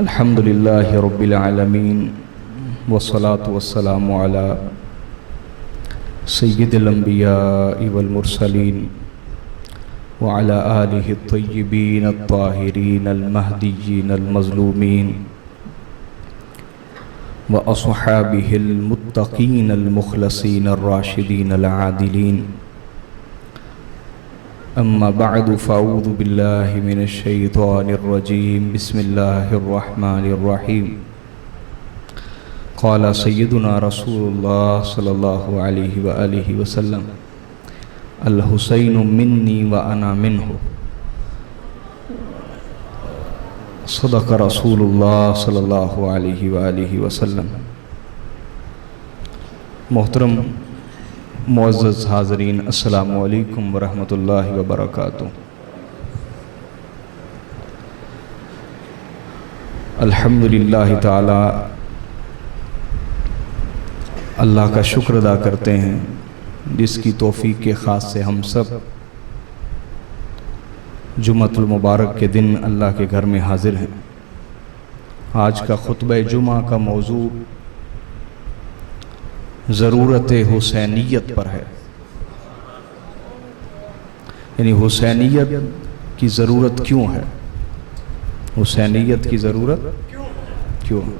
الحمد للہ رب العالمین والصلاة والسلام علی سید الانبیاء والمرسلین وعلی آلہ الطیبین الطاہرین المہدیین المظلومین واصحابہ المتقین المخلصین الراشدین العادلین اما بعد فاعوذ باللہ من الشیطان الرجیم بسم اللہ الرحمن الرحیم قال سیدنا رسول اللہ صلی اللہ علیہ وآلہ وسلم الحسین منی وانا منہ صدق رسول اللہ صلی اللہ علیہ وآلہ وسلم۔ محترم معزز حاضرین، السلام علیکم ورحمۃ اللہ وبرکاتہ۔ الحمدللہ تعالی اللہ کا شکر ادا کرتے ہیں جس کی توفیق کے خاص سے ہم سب جمعۃ المبارک کے دن اللہ کے گھر میں حاضر ہیں۔ آج کا خطبہ جمعہ کا موضوع ضرورت حسینیت پر ہے، یعنی حسینیت کی ضرورت کیوں ہے، حسینیت کی ضرورت کیوں ہے۔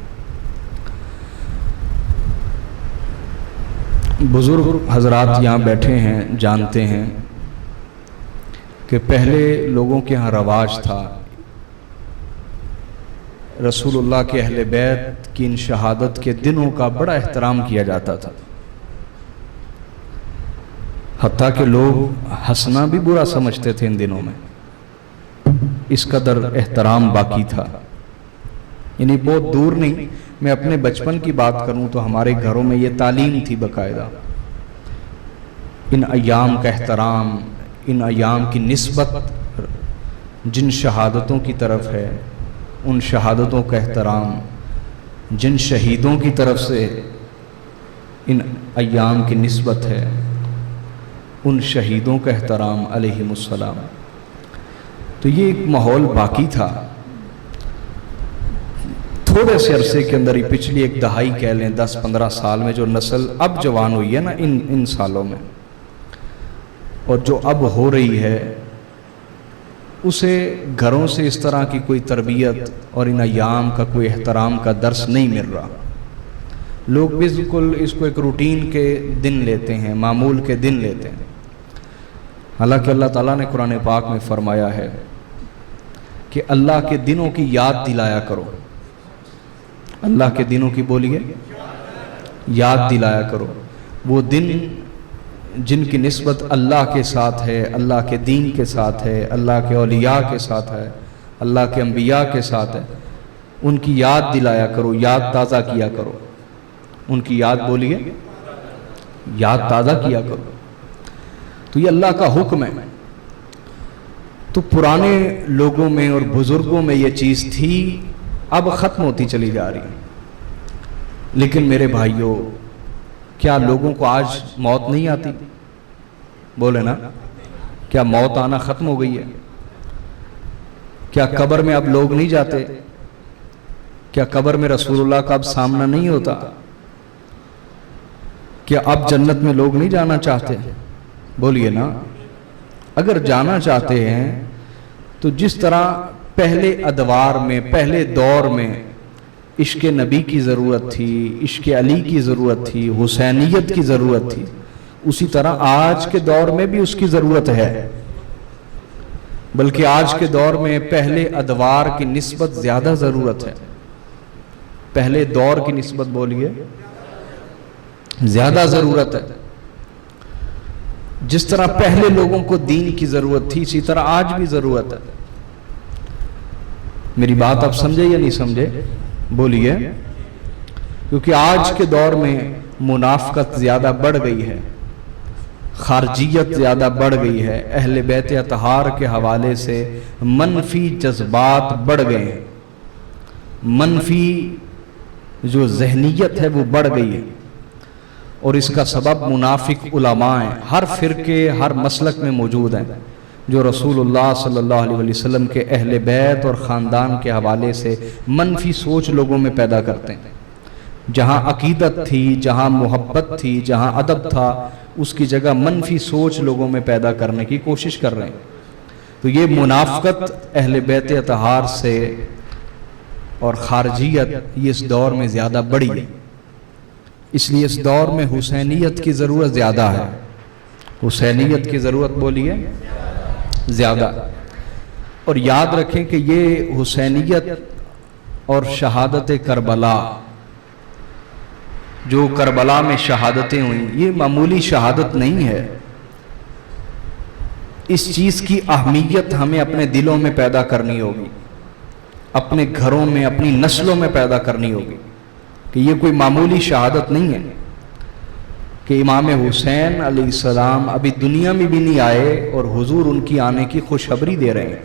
بزرگ حضرات یہاں بیٹھے ہیں، جانتے ہیں کہ پہلے لوگوں کے ہاں رواج تھا، رسول اللہ کے اہل بیت کی ان شہادت کے دنوں کا بڑا احترام کیا جاتا تھا، حتیٰ کہ لوگ ہنسنا بھی برا سمجھتے تھے ان دنوں میں، اس قدر احترام باقی تھا۔ یعنی بہت دور نہیں، میں اپنے بچپن کی بات کروں تو ہمارے گھروں میں یہ تعلیم تھی باقاعدہ، ان ایام کا احترام، ان ایام کی نسبت جن شہادتوں کی طرف ہے ان شہادتوں کا احترام، جن شہیدوں کی طرف سے ان ایام کی نسبت ہے ان شہیدوں کا احترام علیہم السلام۔ تو یہ ایک ماحول باقی تھا۔ تھوڑے سے عرصے کے اندر ہی، پچھلی ایک دہائی کہہ لیں، 10-15 سال میں جو نسل اب جوان ہوئی ہے نا ان سالوں میں، اور جو اب ہو رہی ہے، اسے گھروں سے اس طرح کی کوئی تربیت اور ان ایام کا کوئی احترام کا درس نہیں مل رہا۔ لوگ بالکل اس کو ایک روٹین کے دن لیتے ہیں، معمول کے دن لیتے ہیں، حالانکہ اللہ تعالیٰ نے قرآن پاک میں فرمایا ہے کہ اللہ کے دنوں کی یاد دلایا کرو، اللہ کے دنوں کی بولیے یاد دلایا کرو، وہ دن جن کی نسبت اللہ کے ساتھ ہے، اللہ کے دین کے ساتھ ہے، اللہ کے اولیاء کے ساتھ ہے، اللہ کے انبیاء کے ساتھ ہے، ان کی یاد دلایا کرو، یاد تازہ کیا کرو، ان کی یاد بولیے یاد تازہ کیا کرو۔ تو یہ اللہ کا حکم ہے۔ تو پرانے لوگوں میں اور بزرگوں میں یہ چیز تھی، اب ختم ہوتی چلی جا رہی ہے۔ لیکن میرے بھائیوں، کیا لوگوں کو آج موت نہیں آتی؟ بولے نا، کیا موت آنا ختم ہو گئی ہے؟ کیا قبر میں اب لوگ نہیں جاتے؟ کیا قبر میں رسول اللہ کا اب سامنا نہیں ہوتا؟ کیا اب جنت میں لوگ نہیں جانا چاہتے؟ بولیے نا۔ اگر جانا چاہتے ہیں تو جس طرح پہلے ادوار میں، پہلے دور میں عشق نبی کی ضرورت تھی، عشق علی کی ضرورت تھی، حسینیت کی ضرورت تھی، اسی طرح آج کے دور میں بھی اس کی ضرورت ہے، بلکہ آج کے دور میں پہلے ادوار کی نسبت زیادہ ضرورت ہے، پہلے دور کی نسبت بولیے زیادہ ضرورت ہے۔ جس طرح پہلے لوگوں کو دین کی ضرورت تھی، اسی طرح آج بھی ضرورت ہے۔ میری بات آپ سمجھے یا نہیں سمجھے؟ بولیے۔ کیونکہ آج کے دور میں منافقت زیادہ بڑھ گئی ہے، خارجیت زیادہ بڑھ گئی ہے، اہل بیت اطہار کے حوالے سے منفی جذبات بڑھ گئے ہیں، منفی جو ذہنیت ہے وہ بڑھ گئی ہے، اور اس کا سبب منافق علماء ہیں، ہر فرقے ہر مسلک میں موجود ہیں، جو رسولullah صلی اللہ علیہ وسلم کے اہل بیت اور خاندان کے حوالے سے منفی سوچ لوگوں میں پیدا کرتے ہیں. جہاں عقیدت تھی، جہاں محبت تھی، جہاں ادب تھا، اس کی جگہ منفی سوچ لوگوں میں پیدا کرنے کی کوشش کر رہے ہیں. تو یہ منافقت اہل بیت اطہار سے اور خارجیت یہ اس دور میں زیادہ بڑھی ہے. اس لیے اس دور میں حسینیت کی ضرورت زیادہ ہے. حسینیت کی ضرورت بولیے زیادہ. اور یاد رکھیں کہ یہ حسینیت اور شہادت کربلا، جو کربلا میں شہادتیں ہوئیں، یہ معمولی شہادت نہیں ہے. اس چیز کی اہمیت ہمیں اپنے دلوں میں پیدا کرنی ہوگی، اپنے گھروں میں، اپنی نسلوں میں پیدا کرنی ہوگی کہ یہ کوئی معمولی شہادت نہیں ہے کہ امام حسین علیہ السلام ابھی دنیا میں بھی نہیں آئے اور حضور ان کی آنے کی خوشخبری دے رہے ہیں.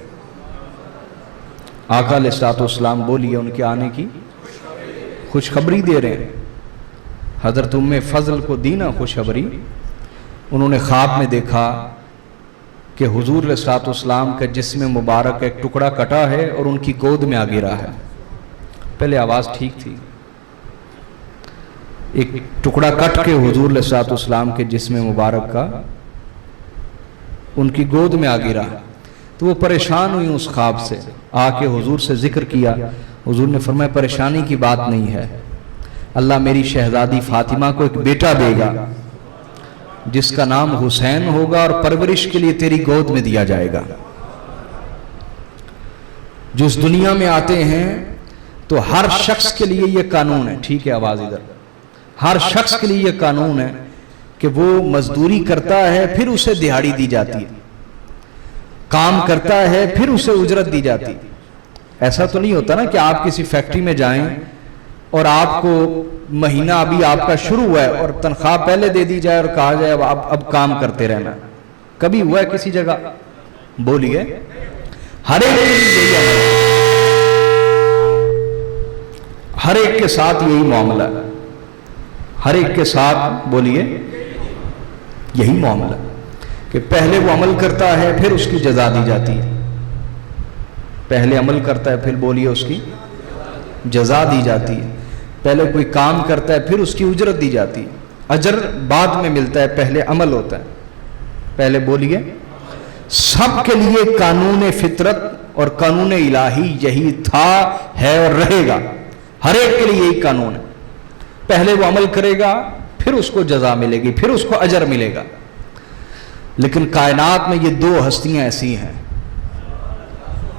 آقا علیہ الصلوۃ والسلام بولیے ان کے آنے کی خوشخبری دے رہے ہیں. حضرت ام فضل کو دی نا خوشخبری، انہوں نے خواب میں دیکھا کہ حضور علیہ الصلوۃ والسلام کا جسم مبارک ایک ٹکڑا کٹا ہے اور ان کی گود میں آ گرا ہے. پہلے آواز ٹھیک تھی، ایک ٹکڑا کٹ کے حضور علیہ الصلوۃ والسلام کے جسم مبارک کا ان کی گود میں آ گرا. تو وہ پریشان ہوئی اس خواب سے، آ کے حضور سے ذکر کیا. حضور نے فرمایا پریشانی کی بات نہیں ہے، اللہ میری شہزادی فاطمہ کو ایک بیٹا دے گا جس کا نام حسین ہوگا اور پرورش کے لیے تیری گود میں دیا جائے گا. جو اس دنیا میں آتے ہیں تو ہر شخص کے لیے یہ قانون ہے، ٹھیک ہے آواز ادھر، ہر شخص کے لیے یہ قانون ہے کہ وہ مزدوری کرتا ہے پھر اسے دہاڑی دی جاتی ہے، کام کرتا ہے پھر اسے اجرت دی جاتی. ایسا تو نہیں ہوتا نا کہ آپ کسی فیکٹری میں جائیں اور آپ کو مہینہ ابھی آپ کا شروع ہوا ہے اور تنخواہ پہلے دے دی جائے اور کہا جائے اب کام کرتے رہنا. کبھی ہوا ہے کسی جگہ؟ بولیے. ہر ایک کے ساتھ یہی معاملہ ہے، ہر ایک کے ساتھ بولیے یہی معاملہ کہ پہلے وہ عمل کرتا ہے پھر اس کی جزا دی جاتی ہے. پہلے عمل کرتا ہے پھر بولیے اس کی جزا دی جاتی ہے. پہلے کوئی کام کرتا ہے پھر اس کی اجرت دی جاتی ہے. اجر بعد میں ملتا ہے، پہلے عمل ہوتا ہے. پہلے بولیے. سب کے لیے قانون فطرت اور قانون الہی یہی تھا، ہے اور رہے گا. ہر ایک کے لیے یہی قانون ہے. پہلے وہ عمل کرے گا پھر اس کو جزا ملے گی، پھر اس کو اجر ملے گا. لیکن کائنات میں یہ دو ہستیاں ایسی ہیں،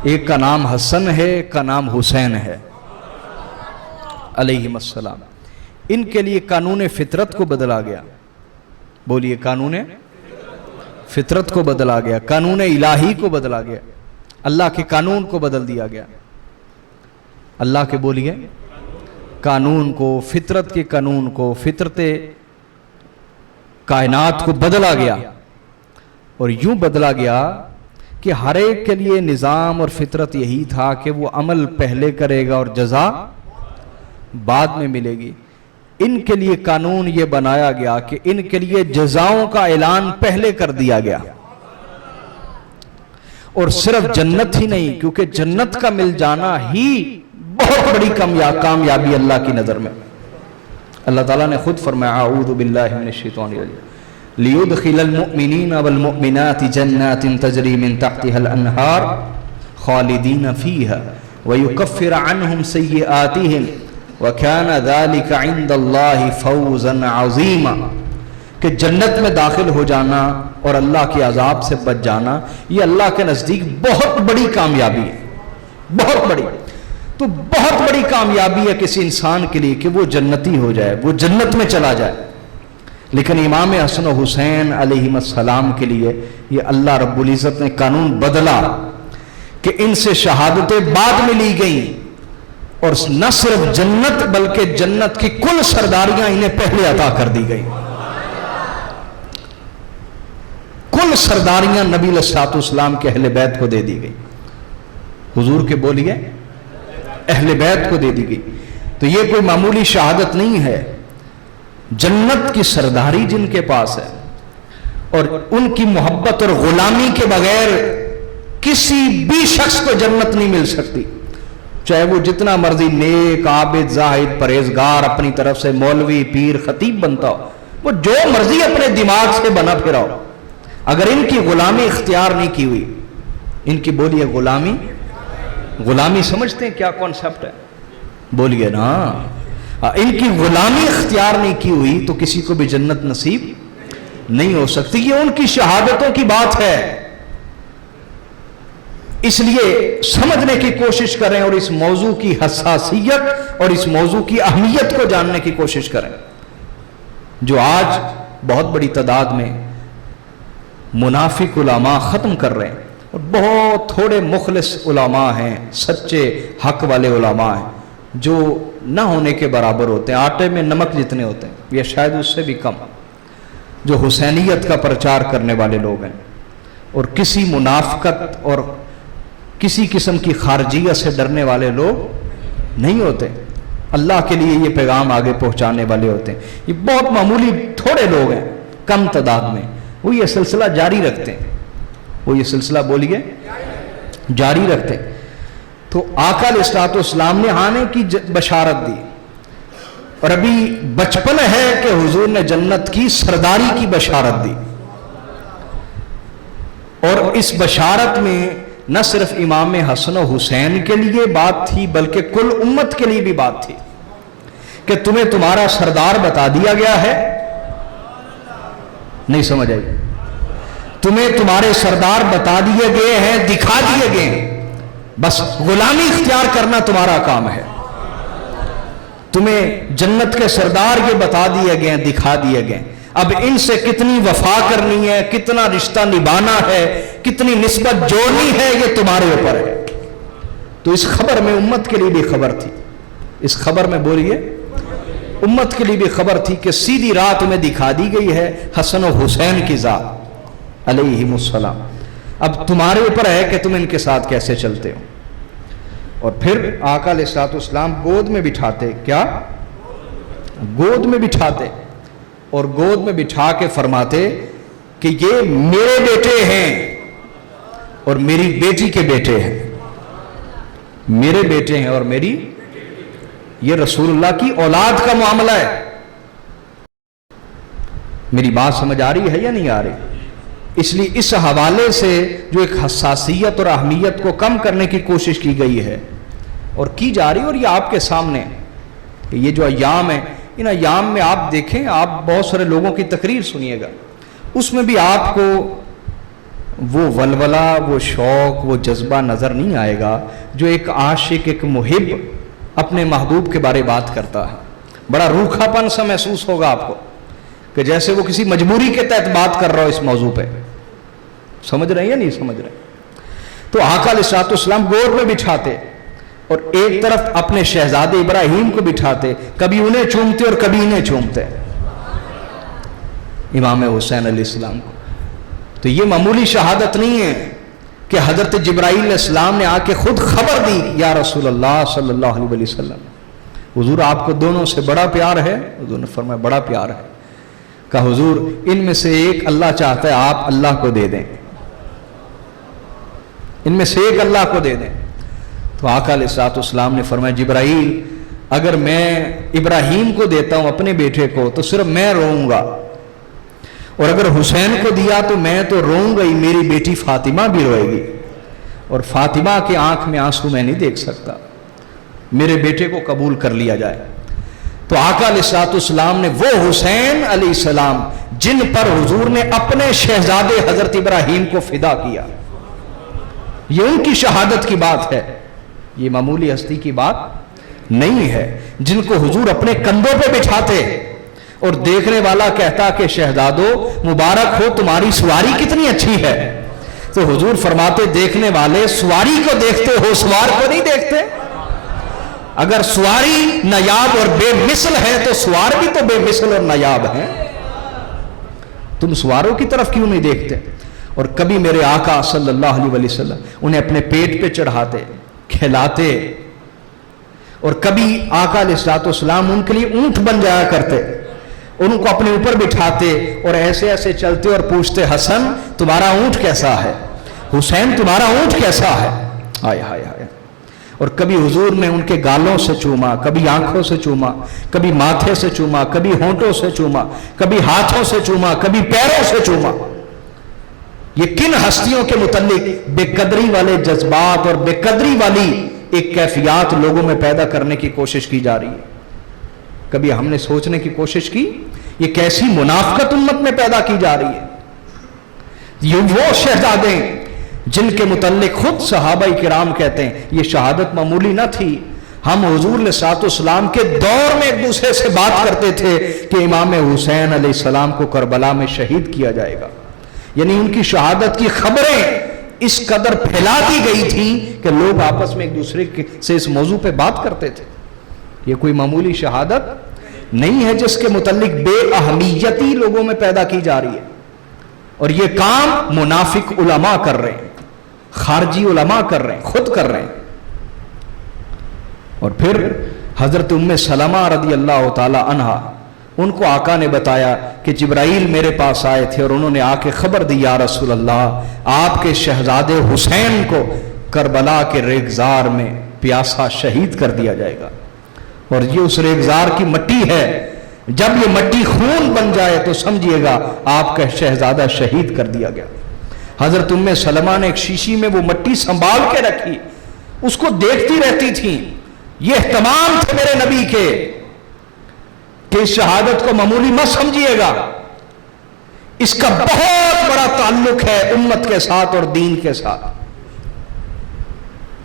ایک کا نام حسن ہے، ایک کا نام حسین ہے علیہم السلام. ان کے لیے قانون فطرت کو بدلا گیا. بولیے قانون فطرت کو بدلا گیا، قانون الہی کو بدلا گیا، اللہ کے قانون کو بدل دیا گیا. اللہ کے بولیے قانون کو، فطرت کے قانون کو، فطرت کائنات کو بدلا گیا. اور یوں بدلا گیا کہ ہر ایک کے لیے نظام اور فطرت یہی تھا کہ وہ عمل پہلے کرے گا اور جزا بعد میں ملے گی. ان کے لیے قانون یہ بنایا گیا کہ ان کے لیے جزاؤں کا اعلان پہلے کر دیا گیا. اور صرف جنت ہی نہیں، کیونکہ جنت کا مل جانا ہی بہت بڑی کامیابی اللہ کی نظر میں. اللہ تعالیٰ نے خود فرمایا اعوذ باللہ من الشیطان الرجیم لیدخل المؤمنین والمؤمنات جنات تجری من تحتها الانہار خالدین فیہا ویکفر عنہم سیئاتہم وَكَانَ ذَلِكَ عِنْدَ اللَّهِ فَوْزًا عَظِيمًا. کہ جنت میں داخل ہو جانا اور اللہ کے عذاب سے بچ جانا یہ اللہ کے نزدیک بہت بڑی کامیابی ہے، بہت بڑی. تو بہت بڑی کامیابی ہے کسی انسان کے لیے کہ وہ جنتی ہو جائے، وہ جنت میں چلا جائے. لیکن امام حسن و حسین علیہم السلام کے لیے یہ اللہ رب العزت نے قانون بدلا کہ ان سے شہادتیں بعد میں لی گئیں، اور نہ صرف جنت بلکہ جنت کی کل سرداریاں انہیں پہلے عطا کر دی گئی. کل سرداریاں نبی علیہ الصلوۃ والسلام کے اہل بیت کو دے دی گئی. حضور کے بولیے اہل بیت کو دے دی گئی. تو یہ کوئی معمولی شہادت نہیں ہے. جنت کی سرداری جن کے پاس ہے اور ان کی محبت اور غلامی کے بغیر کسی بھی شخص کو جنت نہیں مل سکتی، چاہے وہ جتنا مرضی نیک عابد زاہد پرہیزگار اپنی طرف سے مولوی پیر خطیب بنتا ہو، وہ جو مرضی اپنے دماغ سے بنا پھرا ہو، اگر ان کی غلامی اختیار نہیں کی ہوئی، ان کی بولیے غلامی سمجھتے ہیں کیا کانسیپٹ ہے؟ بولیے نا، ان کی غلامی اختیار نہیں کی ہوئی تو کسی کو بھی جنت نصیب نہیں ہو سکتی۔ یہ ان کی شہادتوں کی بات ہے، اس لیے سمجھنے کی کوشش کریں اور اس موضوع کی حساسیت اور اس موضوع کی اہمیت کو جاننے کی کوشش کریں، جو آج بہت بڑی تعداد میں منافق علماء ختم کر رہے ہیں، اور بہت تھوڑے مخلص علماء ہیں، سچے حق والے علماء ہیں جو نہ ہونے کے برابر ہوتے ہیں، آٹے میں نمک جتنے ہوتے ہیں یا شاید اس سے بھی کم، جو حسینیت کا پرچار کرنے والے لوگ ہیں اور کسی منافقت اور کسی قسم کی خارجیت سے ڈرنے والے لوگ نہیں ہوتے، اللہ کے لیے یہ پیغام آگے پہنچانے والے ہوتے ہیں۔ یہ بہت معمولی تھوڑے لوگ ہیں کم تعداد میں، وہ یہ سلسلہ جاری رکھتے ہیں، وہ یہ سلسلہ بولیے جاری رکھتے ہیں۔ تو آقا علیہ الصلوۃ والسلام نے آنے کی بشارت دی، اور ابھی بچپن ہے کہ حضور نے جنت کی سرداری کی بشارت دی، اور اس بشارت میں نہ صرف امام حسن و حسین کے لیے بات تھی بلکہ کل امت کے لیے بھی بات تھی کہ تمہیں تمہارا سردار بتا دیا گیا ہے، نہیں سمجھ آئی؟ تمہیں تمہارے سردار بتا دیے گئے ہیں، دکھا دیے گئے ہیں، بس غلامی اختیار کرنا تمہارا کام ہے۔ تمہیں جنت کے سردار یہ بتا دیے گئے ہیں، دکھا دیے گئے ہیں، اب ان سے کتنی وفا کرنی ہے، کتنا رشتہ نبھانا ہے، کتنی نسبت جوڑنی ہے، یہ تمہارے اوپر ہے۔ تو اس خبر میں امت کے لیے بھی خبر تھی، اس خبر میں بولیے امت کے لیے بھی خبر تھی کہ سیدھی راہ تمہیں دکھا دی گئی ہے، حسن و حسین کی ذات علیہم السلام، اب تمہارے اوپر ہے کہ تم ان کے ساتھ کیسے چلتے ہو۔ اور پھر آقا علیہ الصلوۃ والسلام گود میں بٹھاتے، کیا گود میں بٹھاتے، اور گود میں بٹھا کے فرماتے کہ یہ میرے بیٹے ہیں اور میری بیٹی کے بیٹے ہیں، میرے بیٹے ہیں اور میری، یہ رسول اللہ کی اولاد کا معاملہ ہے۔ میری بات سمجھ آ رہی ہے یا نہیں آ رہی؟ اس لیے اس حوالے سے جو ایک حساسیت اور اہمیت کو کم کرنے کی کوشش کی گئی ہے اور کی جا رہی ہے، اور یہ آپ کے سامنے یہ جو ایام ہیں، ان ایام میں آپ دیکھیں، آپ بہت سارے لوگوں کی تقریر سنیے گا، اس میں بھی آپ کو وہ ولولہ، وہ شوق، وہ جذبہ نظر نہیں آئے گا جو ایک عاشق، ایک محب اپنے محبوب کے بارے بات کرتا ہے۔ بڑا روکھا پن سا محسوس ہوگا آپ کو کہ جیسے وہ کسی مجبوری کے تحت بات کر رہا ہو اس موضوع پہ۔ سمجھ رہے ہیں یا نہیں سمجھ رہے؟ تو آقا علیہ الصلوۃ والسلام گود میں بٹھاتے اور ایک طرف اپنے شہزادے ابراہیم کو بٹھاتے، کبھی انہیں چومتے اور کبھی انہیں چومتے، امام حسین علیہ السلام کو۔ تو یہ معمولی شہادت نہیں ہے کہ حضرت جبرائیل علیہ السلام نے آ کے خود خبر دی، یا رسول اللہ صلی اللہ علیہ وسلم، حضور آپ کو دونوں سے بڑا پیار ہے؟ حضور نے فرمایا بڑا پیار ہے۔ کہا حضور ان میں سے ایک اللہ چاہتا ہے آپ اللہ کو دے دیں، ان میں سے ایک اللہ کو دے دیں۔ تو آقا علیہ الصلوۃ والسلام نے فرمایا جبرائیل اگر میں ابراہیم کو دیتا ہوں اپنے بیٹے کو تو صرف میں روؤں گا، اور اگر حسین کو دیا تو میں تو روؤں گا ہی، میری بیٹی فاطمہ بھی روئے گی، اور فاطمہ کی آنکھ میں آنسو میں نہیں دیکھ سکتا، میرے بیٹے کو قبول کر لیا جائے۔ تو آقا علیہ الصلوۃ والسلام نے وہ حسین علیہ السلام جن پر حضور نے اپنے شہزادے حضرت ابراہیم کو فدا کیا، یہ ان کی شہادت کی بات ہے، یہ معمولی ہستی کی بات نہیں ہے، جن کو حضور اپنے کندھوں پہ بٹھاتے اور دیکھنے والا کہتا کہ شہزادو مبارک ہو تمہاری سواری کتنی اچھی ہے، تو حضور فرماتے دیکھنے والے سواری کو دیکھتے ہو، سوار کو نہیں دیکھتے؟ اگر سواری نایاب اور بے مثل ہے تو سوار بھی تو بے مثل اور نایاب ہیں، تم سواروں کی طرف کیوں نہیں دیکھتے؟ اور کبھی میرے آقا صلی اللہ علیہ وسلم انہیں اپنے پیٹ پہ چڑھاتے، کھلاتے، اور کبھی آقا علیہ الصلوۃ والسلام ان کے لیے اونٹ بن جایا کرتے، ان کو اپنے اوپر بٹھاتے اور ایسے ایسے چلتے اور پوچھتے حسن تمہارا اونٹ کیسا ہے، حسین تمہارا اونٹ کیسا ہے، ہائے ہائے ہائے۔ اور کبھی حضور نے ان کے گالوں سے چوما، کبھی آنکھوں سے چوما، کبھی ماتھے سے چوما، کبھی ہونٹوں سے چوما، کبھی ہاتھوں سے چوما، کبھی پیروں سے چوما۔ یہ کن ہستیوں کے متعلق بے قدری والے جذبات اور بے قدری والی ایک کیفیات لوگوں میں پیدا کرنے کی کوشش کی جا رہی ہے۔ کبھی ہم نے سوچنے کی کوشش کی یہ کیسی منافقت امت میں پیدا کی جا رہی ہے؟ یہ وہ شہزادے جن کے متعلق خود صحابہ کرام کہتے ہیں یہ شہادت معمولی نہ تھی، ہم حضور علیہ الصلوۃ والسلام کے دور میں ایک دوسرے سے بات کرتے تھے کہ امام حسین علیہ السلام کو کربلا میں شہید کیا جائے گا۔ یعنی ان کی شہادت کی خبریں اس قدر پھیلا دی گئی تھی کہ لوگ آپس میں ایک دوسرے سے اس موضوع پہ بات کرتے تھے۔ یہ کوئی معمولی شہادت نہیں ہے جس کے متعلق بے اہمیتی لوگوں میں پیدا کی جا رہی ہے، اور یہ کام منافق علماء کر رہے ہیں، خارجی علماء کر رہے ہیں، خود کر رہے ہیں۔ اور پھر حضرت ام سلمہ رضی اللہ تعالی عنہا، ان کو آقا نے بتایا کہ جبرائیل میرے پاس آئے تھے اور انہوں نے آ کے خبر دی یا رسول اللہ آپ کے شہزادے حسین کو کربلا کے ریگزار میں پیاسا شہید کر دیا جائے گا، اور یہ اس ریگزار کی مٹی ہے، جب یہ مٹی خون بن جائے تو سمجھیے گا آپ کا شہزادہ شہید کر دیا گیا۔ حضرت ام سلمہ نے ایک شیشی میں وہ مٹی سنبھال کے رکھی، اس کو دیکھتی رہتی تھی۔ یہ اہتمام تھے میرے نبی کے کہ اس شہادت کو معمولی مت سمجھیے گا، اس کا بہت بڑا تعلق ہے امت کے ساتھ اور دین کے ساتھ۔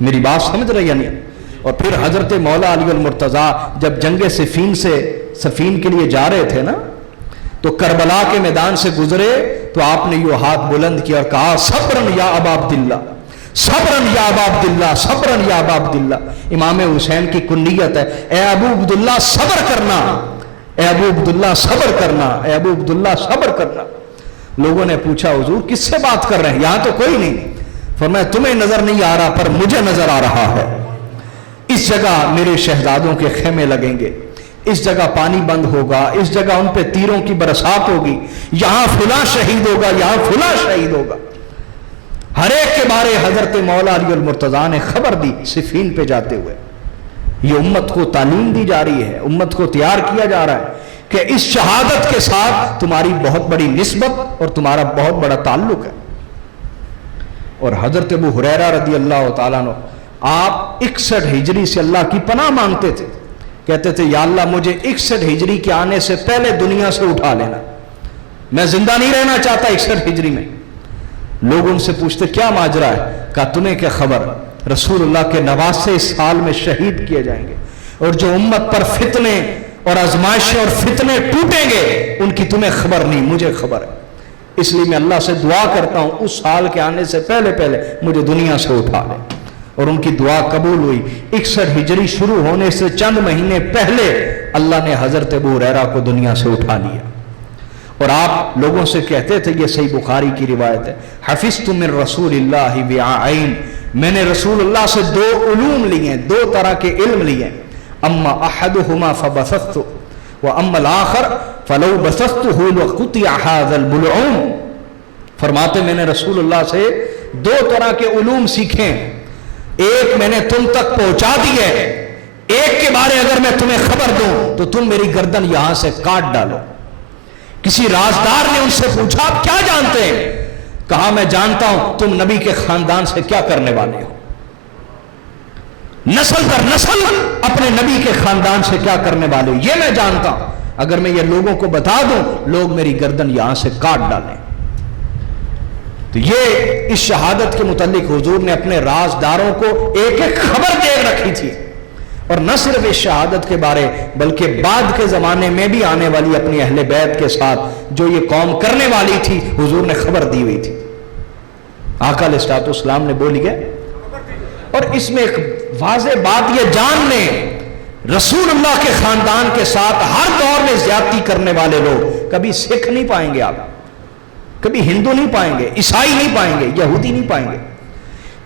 میری بات سمجھ رہی ہے نہیں؟ اور پھر حضرت مولا علی المرتضیٰ جب جنگ صفین کے لیے جا رہے تھے نا، تو کربلا کے میدان سے گزرے تو آپ نے یہ ہاتھ بلند کیا اور کہا صبرن یا ابا عبداللہ، صبرن یا ابا عبداللہ، صبرن یا ابا عبداللہ۔ امام حسین کی کنیت ہے اے ابو عبداللہ صبر کرنا، اے ابو عبداللہ صبر کرنا، اے ابو عبداللہ صبر کرنا۔ لوگوں نے پوچھا حضور کس سے بات کر رہے ہیں، یہاں تو کوئی نہیں۔ فرمایا تمہیں نظر نہیں آ رہا پر مجھے نظر آ رہا ہے، اس جگہ میرے شہزادوں کے خیمے لگیں گے، اس جگہ پانی بند ہوگا، اس جگہ ان پہ تیروں کی برسات ہوگی، یہاں فلاں شہید ہوگا، یہاں فلاں شہید ہوگا۔ ہر ایک کے بارے حضرت مولا علی المرتضیٰ نے خبر دی صفین پہ جاتے ہوئے۔ یہ امت کو تعلیم دی جا رہی ہے، امت کو تیار کیا جا رہا ہے کہ اس شہادت کے ساتھ تمہاری بہت بڑی نسبت اور تمہارا بہت بڑا تعلق ہے۔ اور حضرت ابو ہریرہ رضی اللہ تعالیٰ عنہ آپ 61 ہجری سے اللہ کی پناہ مانگتے تھے، کہتے تھے یا اللہ مجھے 61 ہجری کے آنے سے پہلے دنیا سے اٹھا لینا، میں زندہ نہیں رہنا چاہتا 61 ہجری میں۔ لوگ ان سے پوچھتے کیا ماجرا ہے؟ کہا تمہیں کیا خبر، رسول اللہ کے نواسے اس سال میں شہید کیے جائیں گے، اور جو امت پر فتنے اور آزمائشیں اور فتنے ٹوٹیں گے ان کی تمہیں خبر نہیں، مجھے خبر ہے۔ اس لیے میں اللہ سے دعا کرتا ہوں اس سال کے آنے سے پہلے مجھے دنیا سے اٹھا لے، اور ان کی دعا قبول ہوئی۔ 61 ہجری شروع ہونے سے چند مہینے پہلے اللہ نے حضرت ابو ہریرہ کو دنیا سے اٹھا لیا۔ اور آپ لوگوں سے کہتے تھے، یہ صحیح بخاری کی روایت ہے، حفظت من رسول اللہ وعائن، میں نے رسول اللہ سے 2 علوم لیے ہیں، 2 طرح کے علم لیے ہیں، اما احدہما فبثثت واما الاخر فلو بثثته لقطع هذا البلعوم۔ فرماتے میں نے رسول اللہ سے 2 طرح کے علوم سیکھے، ایک میں نے تم تک پہنچا دی ہے، ایک کے بارے اگر میں تمہیں خبر دوں تو تم میری گردن یہاں سے کاٹ ڈالو۔ کسی رازدار نے ان سے پوچھا آپ کیا جانتے ہیں؟ کہا میں جانتا ہوں تم نبی کے خاندان سے کیا کرنے والے ہو، نسل در نسل اپنے نبی کے خاندان سے کیا کرنے والے ہو، یہ میں جانتا ہوں، اگر میں یہ لوگوں کو بتا دوں لوگ میری گردن یہاں سے کاٹ ڈالیں۔ تو یہ اس شہادت کے متعلق حضور نے اپنے رازداروں کو ایک ایک خبر دے رکھی تھی، اور نہ صرف اس شہادت کے بارے بلکہ بعد کے زمانے میں بھی آنے والی اپنی اہل بیت کے ساتھ جو یہ قوم کرنے والی تھی حضور نے خبر دی ہوئی تھی۔ آقا علیہ الصلوۃ والسلام نے بولی ہے، اور اس میں ایک واضح بات یہ جان لیں، رسول اللہ کے خاندان کے ساتھ ہر دور میں زیادتی کرنے والے لوگ کبھی سکھ نہیں پائیں گے، آپ کبھی ہندو نہیں پائیں گے، عیسائی نہیں پائیں گے، یہودی نہیں پائیں گے۔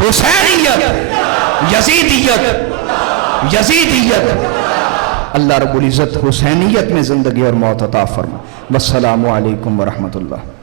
حسینیت، یزیدیت، یزیدیت۔ اللہ رب العزت حسینیت میں زندگی اور موت عطا فرما۔ والسلام علیکم ورحمۃ اللہ۔